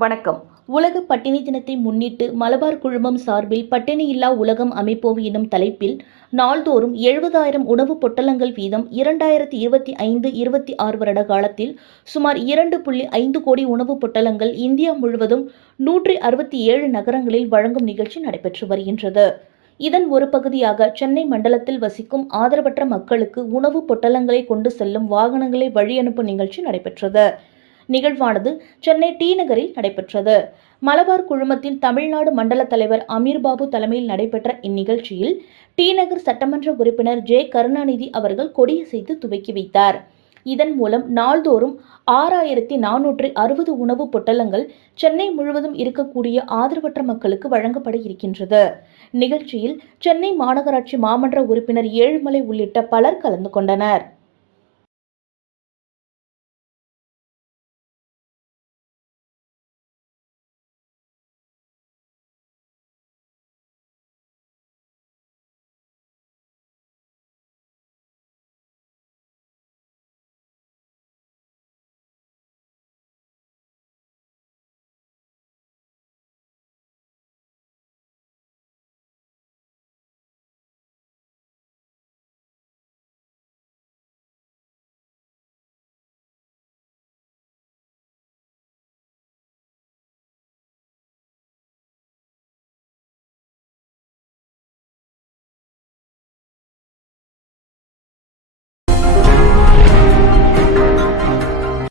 வணக்கம். உலக பட்டினி தினத்தை முன்னிட்டு மலபார் குழுமம் சார்பில் பட்டினியில்லா உலகம் அமைப்போம் எனும் தலைப்பில் நாள்தோறும் 70,000 உணவுப் பொட்டலங்கள் வீதம் 2025-26 வருட காலத்தில் சுமார் 2.5 கோடி உணவுப் பொட்டலங்கள் இந்தியா முழுவதும் 167 நகரங்களில் வழங்கும் நிகழ்ச்சி நடைபெற்று வருகின்றது. இதன் ஒரு பகுதியாக சென்னை மண்டலத்தில் வசிக்கும் ஆதரவற்ற மக்களுக்கு உணவுப் பொட்டலங்களை கொண்டு செல்லும் வாகனங்களை வழியனுப்பும் நிகழ்ச்சி நடைபெற்றது. நிகழ்வானது சென்னை டி நகரில் நடைபெற்றது. மலபார் குழுமத்தின் தமிழ்நாடு மண்டல தலைவர் அமீர்பாபு தலைமையில் நடைபெற்ற இந்நிகழ்ச்சியில் டி நகர் சட்டமன்ற உறுப்பினர் ஜே கருணாநிதி அவர்கள் கொடியசைத்து துவக்கி வைத்தார். இதன் மூலம் நாள்தோறும் 6,460 உணவுப் பொட்டலங்கள் சென்னை முழுவதும் இருக்கக்கூடிய ஆதரவற்ற மக்களுக்கு வழங்கப்பட இருக்கின்றது. நிகழ்ச்சியில் சென்னை மாநகராட்சி மாமன்ற உறுப்பினர் ஏழுமலை உள்ளிட்ட பலர் கலந்து கொண்டனர்.